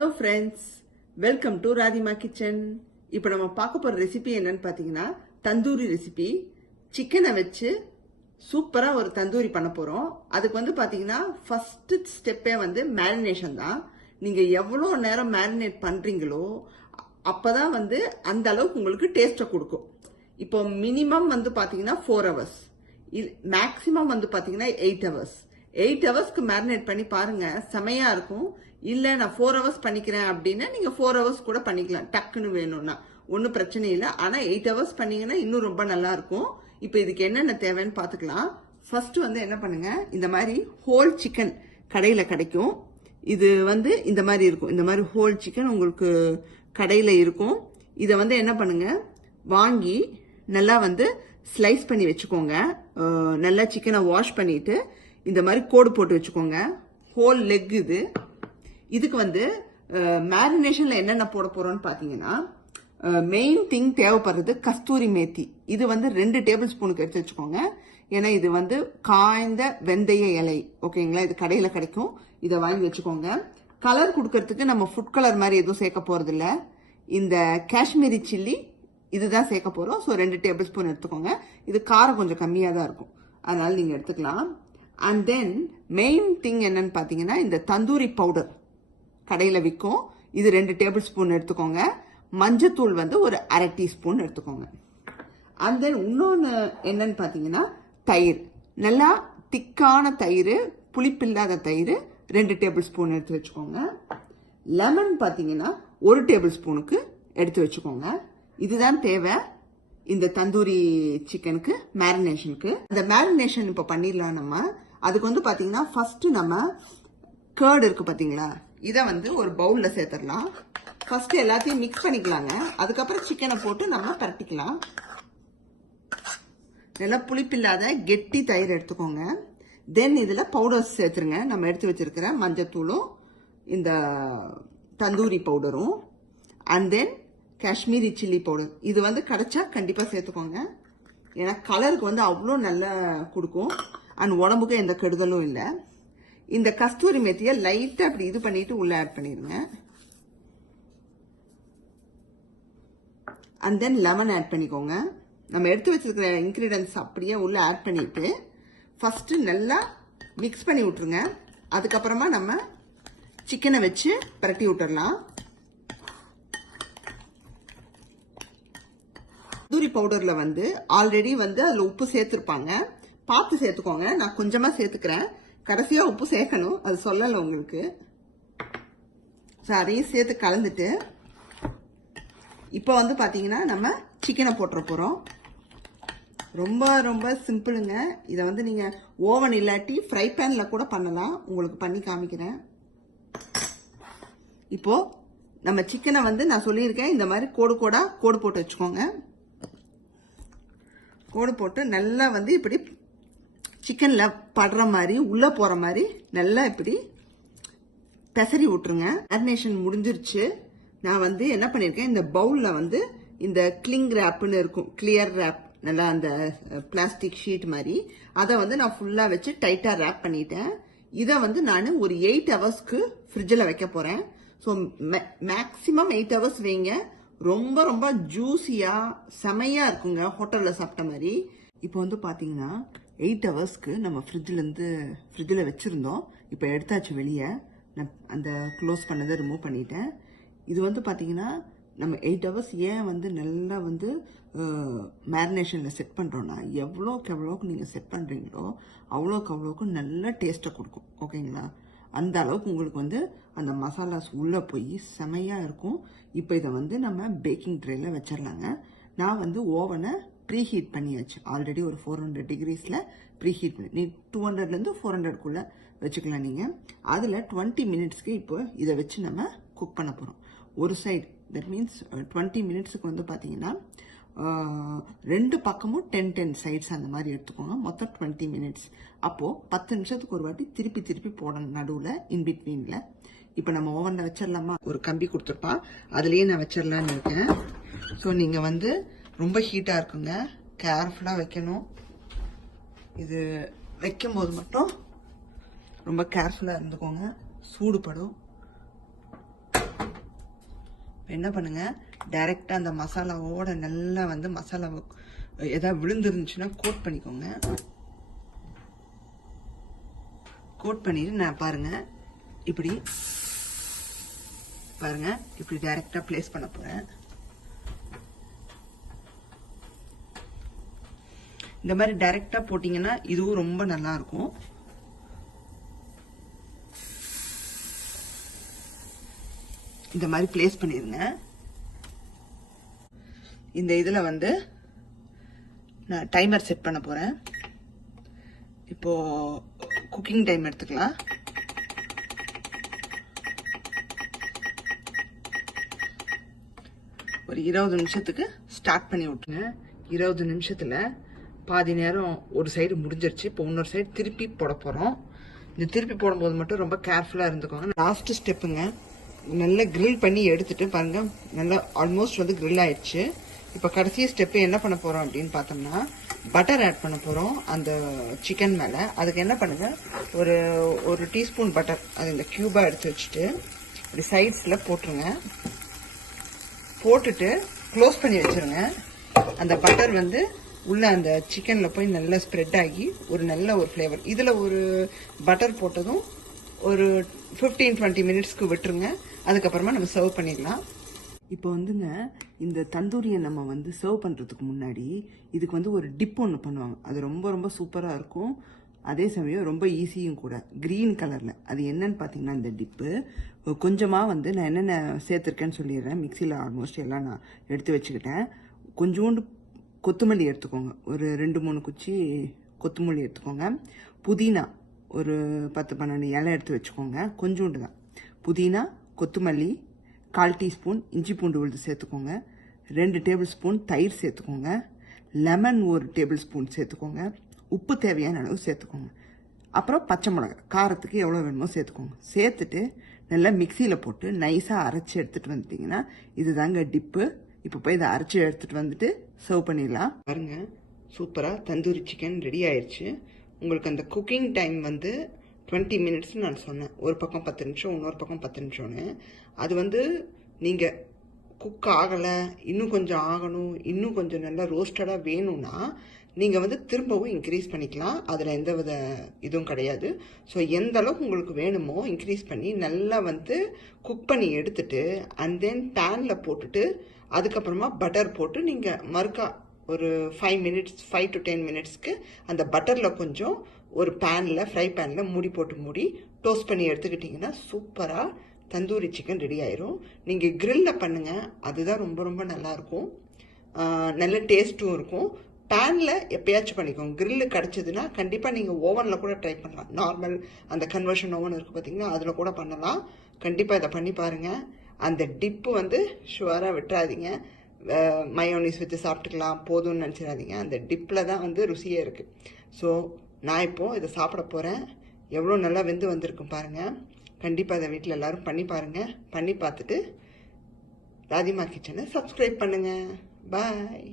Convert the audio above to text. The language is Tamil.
Hello friends, welcome to Radhima kitchen. இப்போ நம்ம பார்க்க போகிற ரெசிபி என்னன்னு பார்த்தீங்கன்னா தந்தூரி ரெசிபி. சிக்கனை வச்சு சூப்பராக ஒரு தந்தூரி பண்ண போகிறோம். அதுக்கு வந்து பார்த்தீங்கன்னா ஃபஸ்ட்டு ஸ்டெப்பே வந்து மேரினேஷன் தான். நீங்கள் எவ்வளோ நேரம் மேரினேட் பண்ணுறீங்களோ அப்போ தான் வந்து அந்த அளவுக்கு உங்களுக்கு டேஸ்ட்டை கொடுக்கும். இப்போ மினிமம் வந்து பார்த்தீங்கன்னா 4 hours, மேக்ஸிமம் வந்து பார்த்தீங்கன்னா 8 hours. 8 ஹவர்ஸ்க்கு மேரினேட் பண்ணி பாருங்க, செமையா இருக்கும். இல்லை நான் 4 hours பண்ணிக்கிறேன் அப்படின்னா நீங்கள் 4 hours கூட பண்ணிக்கலாம், டக்குன்னு வேணும்னா ஒன்றும் பிரச்சனை இல்லை. ஆனால் 8 hours பண்ணீங்கன்னா இன்னும் ரொம்ப நல்லா இருக்கும். இப்போ இதுக்கு என்னென்ன தேவைன்னு பார்த்துக்கலாம். ஃபர்ஸ்ட் வந்து என்ன பண்ணுங்க, இந்த மாதிரி ஹோல் சிக்கன் கடையில் கிடைக்கும். இது வந்து இந்த மாதிரி இருக்கும். இந்த மாதிரி ஹோல் சிக்கன் உங்களுக்கு கடையில் இருக்கும். இதை வந்து என்ன பண்ணுங்க, வாங்கி நல்லா வந்து ஸ்லைஸ் பண்ணி வச்சுக்கோங்க. நல்லா சிக்கனை வாஷ் பண்ணிட்டு இந்த மாதிரி கோடு போட்டு வச்சுக்கோங்க. ஹோல் லெக் இது. இதுக்கு வந்து மேரினேஷன்ல என்னென்ன போட போறோம்னு பார்த்தீங்கன்னா, மெயின் திங் தேவைப்படுறது கஸ்தூரி மேத்தி. இது வந்து 2 டேபிள் ஸ்பூனுக்கு எடுத்து வச்சுக்கோங்க. ஏன்னா இது வந்து காய்ந்த வெந்தய இலை, ஓகேங்களா? இது கடையில் கிடைக்கும், இதை வாங்கி வச்சுக்கோங்க. கலர் கொடுக்கறதுக்கு நம்ம ஃபுட் கலர் மாதிரி எதுவும் சேர்க்க போறது இல்லை. இந்த காஷ்மீரி சில்லி இதுதான் சேர்க்க போறோம். ஸோ 2 டேபிள் ஸ்பூன் எடுத்துக்கோங்க. இது காரம் கொஞ்சம் கம்மியாக தான் இருக்கும், அதனால நீங்க எடுத்துக்கலாம். அண்ட் தென் மெயின் திங் என்னன்னு பார்த்தீங்கன்னா, இந்த தந்தூரி பவுடர் கடையில் விற்கும். இது 2 டேபிள் ஸ்பூன் எடுத்துக்கோங்க. மஞ்சத்தூள் வந்து ஒரு 1/2 டீஸ்பூன் எடுத்துக்கோங்க. அண்ட் தென் இன்னொன்று என்னன்னு பார்த்தீங்கன்னா, தயிர், நல்லா திக்கான தயிர், புளிப்பில்லாத தயிர் 2 டேபிள் ஸ்பூன் எடுத்து வச்சுக்கோங்க. லெமன் பார்த்தீங்கன்னா 1 டேபிள் ஸ்பூனுக்கு எடுத்து வச்சுக்கோங்க. இதுதான் தேவை இந்த தந்தூரி சிக்கனுக்கு மேரினேஷனுக்கு. அந்த மேரினேஷன் இப்போ பண்ணிடலாம் நம்ம. அதுக்கு வந்து பார்த்தீங்கன்னா ஃபர்ஸ்ட் நம்ம கர்டு இருக்கு பார்த்தீங்களா, இதை வந்து ஒரு பவுலில் சேர்த்துடலாம். ஃபர்ஸ்ட் எல்லாத்தையும் மிக்ஸ் பண்ணிக்கலாங்க. அதுக்கப்புறம் சிக்கனை போட்டு நம்ம பரட்டிக்கலாம். நல்லா புளிப்பில்லாத கெட்டி தயிர் எடுத்துக்கோங்க. தென் இதில் பவுடர்ஸ் சேர்த்துருங்க. நம்ம எடுத்து வச்சிருக்கிற மஞ்சத்தூளும் இந்த தந்தூரி பவுடரும், and then Kashmiri chilli powder. இது வந்து கிடைச்சா கண்டிப்பாக சேர்த்துக்கோங்க. ஏன்னா கலருக்கு வந்து அவ்வளோ நல்லா கொடுக்கும். அண்ட் உடம்புக்கு எந்த கெடுதலும் இல்லை. இந்த கஸ்தூரி மெத்தியை லைட்டாக அப்படி இது பண்ணிட்டு உள்ளே ஆட் பண்ணிடுங்க. அண்ட் தென் லெமன் ஆட் பண்ணிக்கோங்க. நம்ம எடுத்து வச்சிருக்கிற இன்க்ரீடியன்ஸ் அப்படியே உள்ளே ஆட் பண்ணிட்டு ஃபஸ்ட்டு நல்லா மிக்ஸ் பண்ணி விட்டுருங்க. அதுக்கப்புறமா நம்ம சிக்கனை வச்சு பரட்டி விட்டுடலாம். தந்தூரி பவுடர்ல வந்து ஆல்ரெடி வந்து அதில் உப்பு சேர்த்துருப்பாங்க, பார்த்து சேர்த்துக்கோங்க. நான் கொஞ்சமா சேர்த்துக்கிறேன், கடைசியா உப்பு சேர்க்கணும், அது சொல்லலை உங்களுக்கு. அதையும் சேர்த்து கலந்துட்டு இப்போ வந்து பார்த்தீங்கன்னா நம்ம சிக்கனை போட்டுற போகிறோம். ரொம்ப ரொம்ப சிம்பிளுங்க. இதை வந்து நீங்கள் ஓவன் இல்லாட்டி ஃப்ரை பேனில் கூட பண்ணலாம். உங்களுக்கு பண்ணி காமிக்கிறேன். இப்போ நம்ம சிக்கனை வந்து நான் சொல்லியிருக்கேன், இந்த மாதிரி கோடு போட்டு வச்சுக்கோங்க. கோடு போட்டு நல்லா வந்து இப்படி சிக்கனில் படுற மாதிரி உள்ளே போகிற மாதிரி நல்லா இப்படி பெசரி விட்டுருங்க. மேரினேஷன் முடிஞ்சிருச்சு. நான் வந்து என்ன பண்ணியிருக்கேன், இந்த பவுலில் வந்து இந்த கிளிங் ரேப்புன்னு இருக்கும், கிளியர் ரேப், நல்லா அந்த பிளாஸ்டிக் ஷீட் மாதிரி, அதை வந்து நான் ஃபுல்லாக வச்சு டைட்டாக ரேப் பண்ணிட்டேன். இதை வந்து நான் ஒரு 8 ஹவர்ஸ்க்கு ஃப்ரிட்ஜில் வைக்க போகிறேன். ஸோ மேக்ஸிமம் 8 ஹவர்ஸ் வைங்க. ரொம்ப ரொம்ப ஜூஸியாக செமையாக இருக்குங்க, ஹோட்டலில் சாப்பிட்ட மாதிரி. இப்போ வந்து பார்த்தீங்கன்னா 8 ஹவர்ஸ்க்கு நம்ம ஃப்ரிட்ஜில் வச்சுருந்தோம். இப்போ எடுத்தாச்சு வெளியே. நான் அந்த க்ளோஸ் பண்ணதை ரிமூவ் பண்ணிட்டேன். இது வந்து பார்த்தீங்கன்னா நம்ம 8 ஹவர்ஸ் ஏன் வந்து நல்லா வந்து மேரினேஷனில் செட் பண்ணுறோன்னா, எவ்வளோக்கு நீங்கள் செட் பண்ணுறீங்களோ அவ்வளோக்கு நல்ல டேஸ்ட்டை கொடுக்கும், ஓகேங்களா? அந்த அளவுக்கு உங்களுக்கு வந்து அந்த மசாலாஸ் உள்ளே போய் செமையாக இருக்கும். இப்போ இதை வந்து நம்ம பேக்கிங் ட்ரேயில் வச்சிடலாங்க. நான் வந்து ஓவனை ப்ரீஹீட் பண்ணியாச்சு ஆல்ரெடி. ஒரு 400 டிகிரிஸில் ப்ரீஹீட் பண்ணி 200லேருந்து 400க்குள்ளே வச்சுக்கலாம் நீங்கள். அதில் 20 மினிட்ஸ்க்கு இப்போ இதை வச்சு நம்ம குக் பண்ண போகிறோம். ஒரு சைடு, தட் மீன்ஸ் 20 மினிட்ஸுக்கு வந்து பார்த்தீங்கன்னா 2 பக்கமும் 10 சைட்ஸ் அந்த மாதிரி எடுத்துக்கோங்க. மொத்தம் 20 மினிட்ஸ். அப்போது 10 நிமிஷத்துக்கு ஒரு வாட்டி திருப்பி போடணும் நடுவில், இன்பிட்வீனில். இப்போ நம்ம ஓவனில் வச்சிடலாமா? ஒரு கம்பி கொடுத்துருப்பா, அதுலேயே நான் வச்சிடலான்னு இருக்கேன். ஸோ நீங்கள் வந்து ரொம்ப ஹீட்டாக இருக்குங்க, கேர்ஃபுல்லாக வைக்கணும். இது வைக்கும்போது மட்டும் ரொம்ப கேர்ஃபுல்லாக இருந்துக்கோங்க, சூடுபடும். என்ன பண்ணுங்க, டைரெக்டாக அந்த மசாலாவோட நல்லா வந்து மசாலா ஏதாவது விழுந்துருந்துச்சுன்னா கோட் பண்ணிக்கோங்க. கோட் பண்ணிட்டு நான் இப்படி பாருங்க, இப்படி டைரெக்டாக பிளேஸ் பண்ண போறேன். இந்த மாதிரி டைரெக்டாக போட்டிங்கன்னா இதுவும் ரொம்ப நல்லா இருக்கும். இந்த மாதிரி பிளேஸ் பண்ணிருங்க. இந்த இதில் வந்து நான் டைமர் செட் பண்ண போகிறேன். இப்போ குக்கிங் டைம் எடுத்துக்கலாம். ஒரு 20 நிமிஷத்துக்கு ஸ்டார்ட் பண்ணி விட்டுருங்க. 20 நிமிஷத்தில் பாதி நேரம் ஒரு சைடு முடிஞ்சிருச்சு. இப்போ இன்னொரு சைடு திருப்பி போட போகிறோம். இந்த திருப்பி போடும்போது மட்டும் ரொம்ப கேர்ஃபுல்லாக இருந்துக்கோங்க. லாஸ்ட் ஸ்டெப்புங்க, நல்லா கிரில் பண்ணி எடுத்துட்டு பாருங்க, நல்லா ஆல்மோஸ்ட் வந்து கிரில் ஆயிடுச்சு. இப்போ கடைசி ஸ்டெப்பு என்ன பண்ண போகிறோம் அப்படின்னு பார்த்தோம்னா, பட்டர் ஆட் பண்ண போகிறோம் அந்த சிக்கன் மேலே. அதுக்கு என்ன பண்ணுங்க, ஒரு டீஸ்பூன் பட்டர் அது இந்த க்யூபாக எடுத்து வச்சுட்டு இப்படி சைட்ஸில் போட்டுருங்க. போட்டுட்டு க்ளோஸ் பண்ணி வச்சுருங்க. அந்த பட்டர் வந்து உள்ள அந்த சிக்கனில் போய் நல்லா ஸ்ப்ரெட் ஆகி ஒரு நல்ல ஒரு ஃப்ளேவர். இதில் ஒரு பட்டர் போட்டதும் ஒரு 15-20 மினிட்ஸ்க்கு விட்டுருங்க. அதுக்கப்புறமா நம்ம சர்வ் பண்ணிடலாம். இப்போ வந்துங்க, இந்த தந்தூரியை நம்ம வந்து சர்வ் பண்ணுறதுக்கு முன்னாடி இதுக்கு வந்து ஒரு டிப் ஒன்று பண்ணுவாங்க. அது ரொம்ப ரொம்ப சூப்பராக இருக்கும். அதே சமயம் ரொம்ப ஈஸியும் கூட. க்ரீன் கலரில் அது என்னன்னு பார்த்தீங்கன்னா, இந்த டிப்பு கொஞ்சமாக வந்து நான் என்னென்ன சேர்த்துருக்கேன்னு சொல்லிடுறேன். மிக்சியில் ஆல்மோஸ்ட் எல்லாம் நான் எடுத்து வச்சுக்கிட்டேன். கொஞ்சோண்டு கொத்தமல்லி எடுத்துக்கோங்க, ஒரு 2-3 குச்சி கொத்தமல்லி எடுத்துக்கோங்க. புதினா ஒரு 10-12 இலை எடுத்து வச்சுக்கோங்க. கொஞ்சோண்டு தான் புதினா, கொத்தமல்லி, 1/4 டீஸ்பூன் இஞ்சி பூண்டு விழுது சேர்த்துக்கோங்க. 2 டேபிள் ஸ்பூன் தயிர் சேர்த்துக்கோங்க. லெமன் 1 டேபிள் ஸ்பூன் சேர்த்துக்கோங்க. உப்பு தேவையான அளவு சேர்த்துக்கோங்க. அப்புறம் பச்சை மிளகாய் காரத்துக்கு எவ்வளோ வேணுமோ சேர்த்துக்கோங்க. சேர்த்துட்டு நல்லா மிக்சியில் போட்டு நைஸாக அரைச்சி எடுத்துகிட்டு வந்துட்டிங்கன்னா இதுதாங்க டிப்பு. இப்போ போய் இதை அரைச்சி எடுத்துகிட்டு வந்துட்டு சர்வ் பண்ணிடலாம். பாருங்க, சூப்பராக தந்தூரி சிக்கன் ரெடி ஆயிடுச்சு. உங்களுக்கு அந்த குக்கிங் டைம் வந்து 20 மினிட்ஸ்னு நான் சொன்னேன். ஒரு பக்கம் 10 நிமிஷம், இன்னொரு பக்கம் 10 நிமிஷம்னு. அது வந்து நீங்கள் குக் ஆகலை, இன்னும் கொஞ்சம் ஆகணும், இன்னும் கொஞ்சம் நல்லா ரோஸ்டடாக வேணும்னா நீங்கள் வந்து திரும்பவும் இன்க்ரீஸ் பண்ணிக்கலாம். அதில் எந்த வித இதுவும் கிடையாது. ஸோ எந்த அளவுக்கு உங்களுக்கு வேணுமோ இன்க்ரீஸ் பண்ணி நல்லா வந்து குக் பண்ணி எடுத்துட்டு அண்ட் தென் பேனில் போட்டுட்டு அதுக்கப்புறமா பட்டர் போட்டு நீங்கள் மறுக்கா ஒரு 5 to 10 மினிட்ஸ்க்கு அந்த பட்டரில் கொஞ்சம் ஒரு பேனில் ஃப்ரை பேனில் மூடி டோஸ்ட் பண்ணி எடுத்துக்கிட்டிங்கன்னா சூப்பராக தந்தூரி சிக்கன் ரெடி ஆயிரும். நீங்கள் கிரில்லில் பண்ணுங்கள், அதுதான் ரொம்ப ரொம்ப நல்லாயிருக்கும். நல்ல டேஸ்ட்டும் இருக்கும். பேனில் எப்பயாச்சும் பண்ணிக்கோங்க. கிரில்லு கிடச்சிதுன்னா கண்டிப்பாக நீங்கள் ஓவனில் கூட ட்ரை பண்ணலாம். நார்மல் அந்த கன்வர்ஷன் ஓவன் இருக்குது பார்த்தீங்கன்னா, அதில் கூட பண்ணலாம். கண்டிப்பாக இதை பண்ணி பாருங்கள். அந்த டிப்பு வந்து ஷுவராக விட்டுறாதீங்க. மயோனிஸ் வச்சு சாப்பிட்டுக்கலாம் போதும்னு நினச்சிடாதீங்க. அந்த டிப்பில் தான் வந்து ருசியே இருக்குது. ஸோ நான் இப்போது இதை சாப்பிட போகிறேன். எவ்வளோ நல்லா வெந்து வந்திருக்கும் பாருங்கள். கண்டிப்பாக இதை வீட்டில் எல்லோரும் பண்ணி பாருங்கள். பண்ணி பார்த்துட்டு ராதிமா கிச்சனை சப்ஸ்கிரைப் பண்ணுங்கள். பாய்.